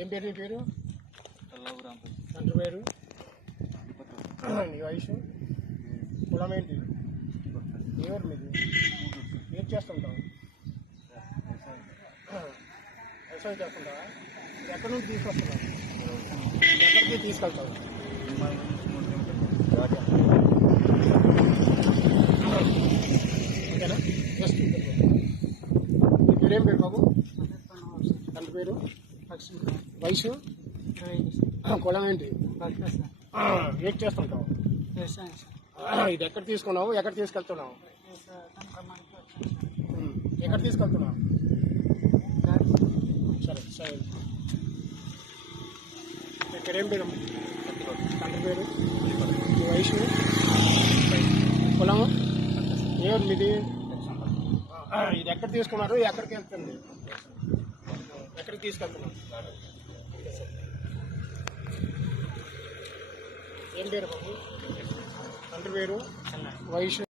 ఏం పేరు నీ పేరు? తండ్రి పేరు? నీ వయసు? కులం ఏంటి? ఎవరు మీది? ఏం చేస్తుంటావు? వ్యవసాయం చేస్తుంటావా? ఎక్కడి నుంచి తీసుకొస్తున్నావు? ఎక్కడికి తీసుకెళ్తావు? జస్ట్ నీ పేరు ఏం పేరు? బాబు తండ్రి పేరు వయసు కులం ఏంటి? ఏం చేస్తుంటావు? ఇది ఎక్కడ తీసుకున్నావు? ఎక్కడ తీసుకెళ్తున్నావు? ఎక్కడ తీసుకెళ్తున్నావు? సరే సరే. ఇక్కడ ఏం పేరు? తండ్రి పేరు? మీ వయసు కులము? ఏమి మీది ఆ, ఇది ఎక్కడ తీసుకున్నారు? ఎక్కడికి వెళ్తుంది? ఎక్కడికి తీసుకెళ్తున్నారు? ఏం పేరు బాబు? తండ్రి పేరు? వయసు